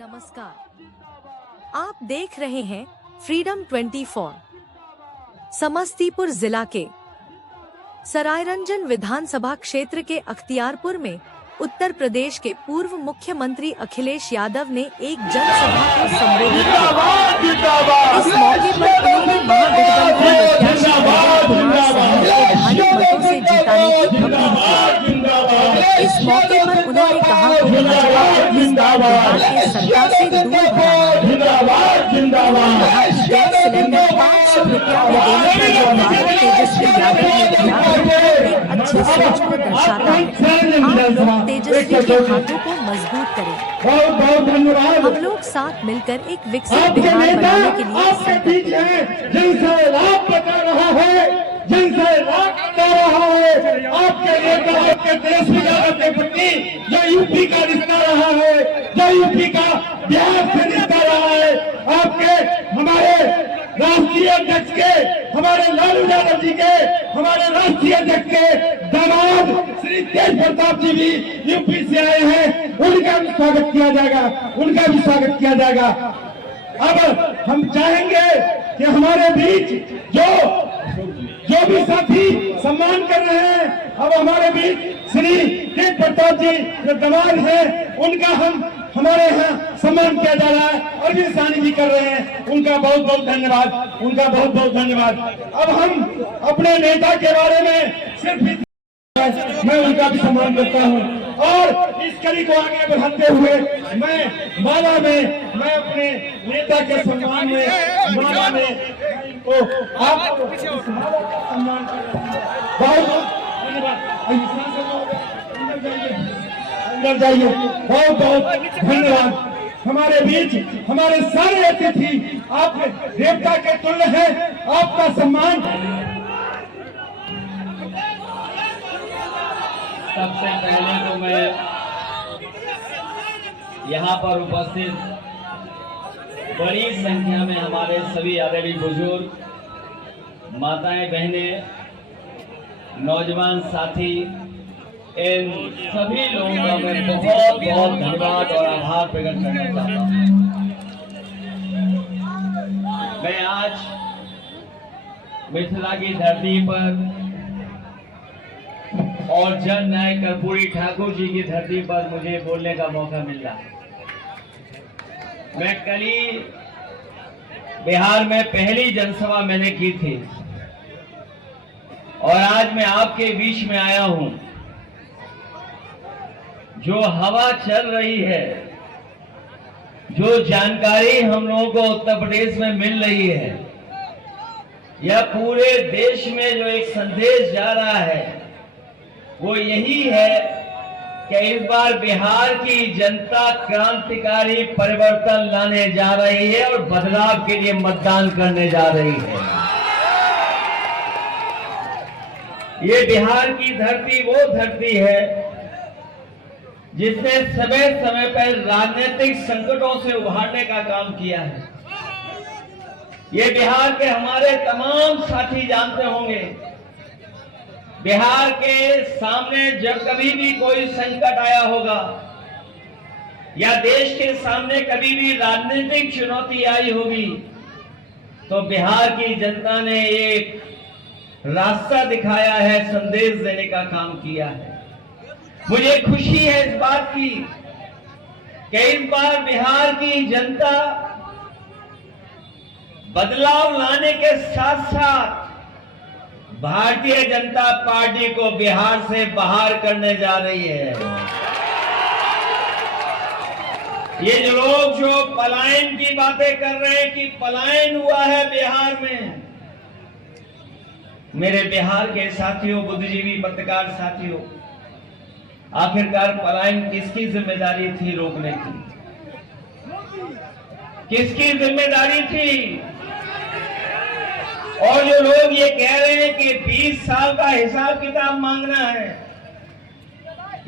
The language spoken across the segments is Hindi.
नमस्कार, आप देख रहे हैं फ्रीडम 24। समस्तीपुर जिला के सरायरंजन विधानसभा क्षेत्र के अख्तियारपुर में उत्तर प्रदेश के पूर्व मुख्यमंत्री अखिलेश यादव ने एक जनसभा को संबोधित किया। इस मौके पर उन्होंने महागठबंधन प्रत्याशी कुमार साहनी को भारी मतों से जिताने की अपील की। इस मौके पर उन्होंने कहा कि भाजपा को इस बार बिहार के सत्ता से दूर भगाना है। गैस सिलेंडर 500 रुपया में देने का जो वादा तेजस्वी यादव ने किया है, एक अच्छी सोच को दर्शाता है। आप लोग तेजस्वी के हाथों को मजबूत करें। हम लोग साथ मिलकर एक विकसित बिहार बनाने के लिए संकल्पित हैं। जिनसे लाभ बता रहा है, जिनसे लाभ बता रहा है, आपके नेता आपके देश के प्रति जो यूपी का रिश्ता रहा है, जो यूपी का बिहार से रिश्ता रहा है, आपके हमारे राष्ट्रीय अध्यक्ष के, हमारे लालू यादव जी के, हमारे राष्ट्रीय अध्यक्ष के दामाद श्री तेज प्रताप जी भी यूपी से आए हैं। उनका भी स्वागत किया जाएगा, उनका भी स्वागत किया जाएगा। अब हम चाहेंगे कि हमारे बीच जो भी साथी सम्मान कर रहे हैं, अब हमारे बीच श्री तेज प्रताप जी जो दामाद हैं, उनका हमारे यहाँ सम्मान किया जा रहा है और भी सानी जी कर रहे हैं। उनका बहुत बहुत धन्यवाद, उनका बहुत बहुत धन्यवाद। अब हम अपने नेता के बारे में सिर्फ मैं उनका भी सम्मान करता हूँ और इस कड़ी को आगे बढ़ाते हुए मैं अपने नेता के सम्मान में माला में इनको आपको सम्मान बहुत धन्यवाद। अंदर जाइए, बहुत बहुत धन्यवाद। हमारे बीच हमारे सारे अतिथि आप देवता के तुल्य हैं, आपका सम्मान। सबसे पहले तो मैं यहाँ पर उपस्थित बड़ी संख्या में हमारे सभी आदरणीय बुजुर्ग, माताएं, बहनें, नौजवान साथी, इन सभी लोगों का मैं बहुत बहुत धन्यवाद और आभार प्रकट करना चाहता हूँ। मैं आज मिथिला की धरती पर और जन नायक कर्पूरी ठाकुर जी की धरती पर मुझे बोलने का मौका मिल रहा है। मैं कल ही बिहार में पहली जनसभा मैंने की थी और आज मैं आपके बीच में आया हूं। जो हवा चल रही है, जो जानकारी हम लोगों को उत्तर प्रदेश में मिल रही है, या पूरे देश में जो एक संदेश जा रहा है, वो यही है कि इस बार बिहार की जनता क्रांतिकारी परिवर्तन लाने जा रही है और बदलाव के लिए मतदान करने जा रही है। ये बिहार की धरती वो धरती है जिसने समय समय पर राजनीतिक संकटों से उभारने का काम किया है। ये बिहार के हमारे तमाम साथी जानते होंगे, बिहार के सामने जब कभी भी कोई संकट आया होगा या देश के सामने कभी भी राजनीतिक चुनौती आई होगी, तो बिहार की जनता ने एक रास्ता दिखाया है, संदेश देने का काम किया है। मुझे खुशी है इस बात की कि इस बार बिहार की जनता बदलाव लाने के साथ साथ भारतीय जनता पार्टी को बिहार से बाहर करने जा रही है। ये जो लोग जो पलायन की बातें कर रहे हैं कि पलायन हुआ है बिहार में, मेरे बिहार के साथियों, बुद्धिजीवी पत्रकार साथियों, आखिरकार पलायन किसकी जिम्मेदारी थी रोकने की? किसकी जिम्मेदारी थी? और जो लोग ये कह रहे हैं कि 20 साल का हिसाब किताब मांगना है,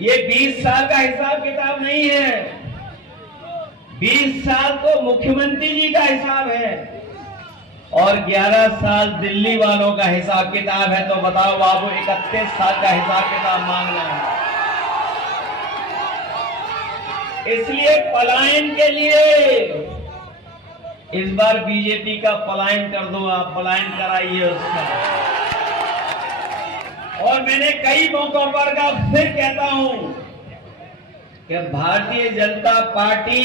ये 20 साल का हिसाब किताब नहीं है। 20 साल तो मुख्यमंत्री जी का हिसाब है और 11 साल दिल्ली वालों का हिसाब किताब है। तो बताओ बाबू, 31 साल का हिसाब किताब मांगना है। इसलिए पलायन के लिए इस बार बीजेपी का पलायन कर दो, आप पलायन कराइए उसका। और मैंने कई मौकों पर का फिर कहता हूं कि भारतीय जनता पार्टी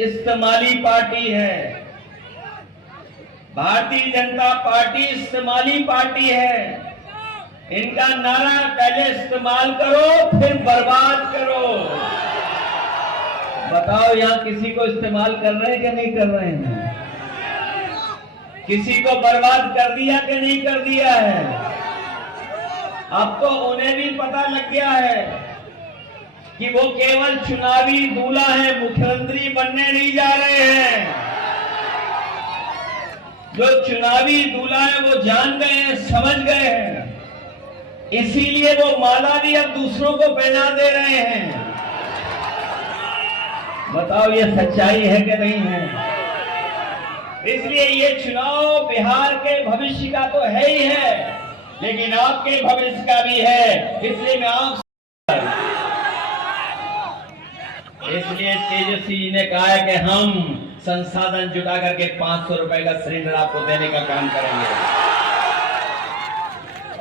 इस्तेमाली पार्टी है। भारतीय जनता पार्टी इस्तेमाली पार्टी है। इनका नारा पहले इस्तेमाल करो फिर बर्बाद करो। बताओ यहां किसी को इस्तेमाल कर रहे हैं कि नहीं कर रहे हैं? किसी को बर्बाद कर दिया कि नहीं कर दिया है? अब तो उन्हें भी पता लग गया है कि वो केवल चुनावी दूल्हा है, मुख्यमंत्री बनने नहीं जा रहे हैं। जो चुनावी दूल्हा है वो जान गए हैं, समझ गए हैं, इसीलिए वो माला भी अब दूसरों को पहना दे रहे हैं। बताओ ये सच्चाई है कि नहीं है? इसलिए ये चुनाव बिहार के भविष्य का तो है ही है, लेकिन आपके भविष्य का भी है। इसलिए मैं आप इसलिए तेजस्वी जी ने कहा है कि हम संसाधन जुटा करके 500 रुपए का सिलेंडर आपको देने का काम करेंगे।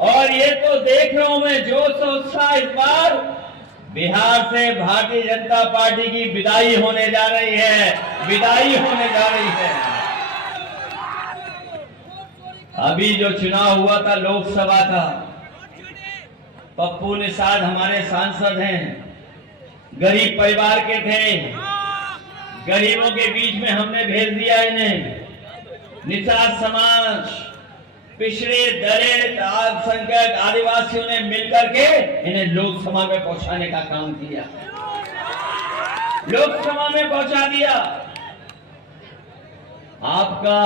और ये तो देख रहा हूं मैं जोश और उत्साह। इस बार बिहार से भारतीय जनता पार्टी की विदाई होने जा रही है, विदाई होने जा रही है। अभी जो चुनाव हुआ था लोकसभा का, पप्पू निषाद हमारे सांसद हैं, गरीब परिवार के थे, गरीबों के बीच में हमने भेज दिया इन्हें। निषाद समाज, पिछड़े दलित, अल्पसंख्यक, आदिवासियों ने मिलकर के इन्हें लोकसभा में पहुंचाने का काम किया, लोकसभा में पहुंचा दिया। आपका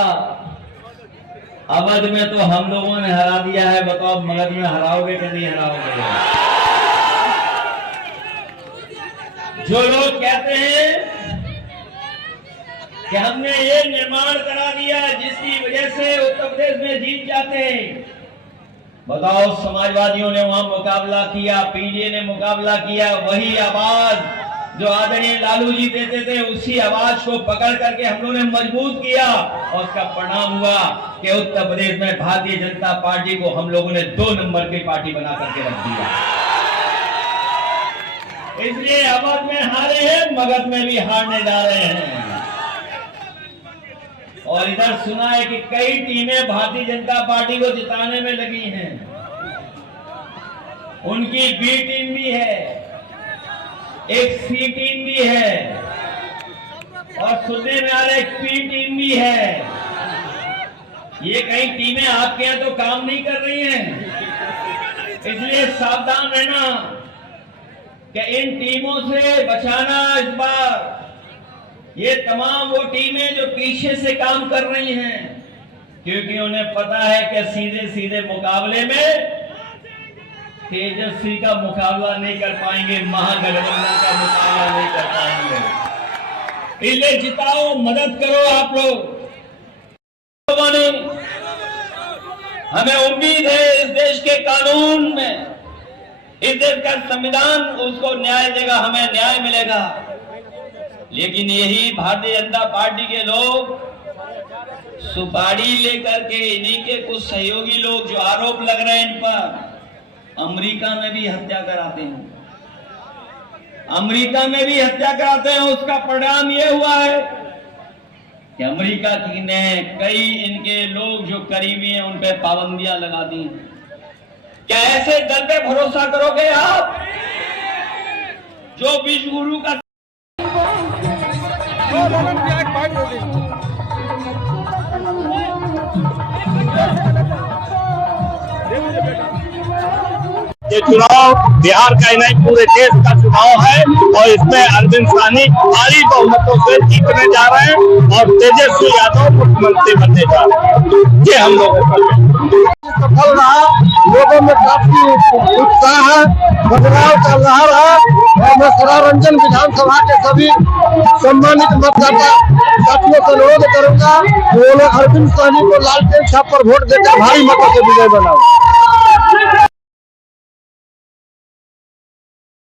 अवध में तो हम लोगों ने हरा दिया है, बताओ मगध में हराओगे कि नहीं हराओगे? जो लोग कहते हैं कि हमने ये निर्माण करा दिया जिसकी वजह से उत्तर प्रदेश में जीत जाते हैं, बताओ समाजवादियों ने वहां मुकाबला किया, पीडीए ने मुकाबला किया, वही आवाज जो आदरणीय लालू जी देते थे उसी आवाज को पकड़ करके हम लोगों ने मजबूत किया, और उसका परिणाम हुआ कि उत्तर प्रदेश में भारतीय जनता पार्टी को हम लोगों ने 2 नंबर की पार्टी बना करके रख दिया। इसलिए अवध में हारे हैं, मगध में भी हारने जा रहे हैं। और इधर सुना है कि कई टीमें भारतीय जनता पार्टी को जिताने में लगी हैं। उनकी बी टीम भी है, एक सी टीम भी है, और सुनने में आ रहा है एक पी टीम भी है। ये कई टीमें आपके यहां तो काम नहीं कर रही हैं, इसलिए सावधान रहना कि इन टीमों से बचाना। इस बार ये तमाम वो टीमें जो पीछे से काम कर रही हैं, क्योंकि उन्हें पता है कि सीधे सीधे मुकाबले में तेजस्वी का मुकाबला नहीं कर पाएंगे, महागठबंधन का मुकाबला नहीं कर पाएंगे। इसलिए जिताओ, मदद करो आप लोग। हमें उम्मीद है इस देश के कानून में, इस देश का संविधान उसको न्याय देगा, हमें न्याय मिलेगा। लेकिन यही भारतीय जनता पार्टी के लोग सुपारी लेकर के, इन्हीं के कुछ सहयोगी लोग जो आरोप लग रहे हैं इन पर, अमेरिका में भी हत्या कराते हैं, अमेरिका में भी हत्या कराते हैं। उसका परिणाम यह हुआ है कि अमेरिका ने कई इनके लोग जो करीबी हैं उन पे पाबंदियां लगा दी। क्या ऐसे दल पे भरोसा करोगे आप जो विश्व गुरु का ये चुनाव बिहार का ही नहीं पूरे देश का चुनाव है, और इसमें अरविंद साहनी भारी बहुमतों से जीतने जा रहे हैं और तेजस्वी यादव मुख्यमंत्री बनने जा रहे हैं। ये हम लोगों का सफल रहा, लोगों में काफी उत्साह है, बदलाव का लहर है। और मैं सरायरंजन विधानसभा के सभी सम्मानित मतदाता साथियों से अनुरोध करूंगा कि वो लोग अरविंद साहनी को लालटेन छाप पर वोट देकर भारी मतों से विजय बनाओ।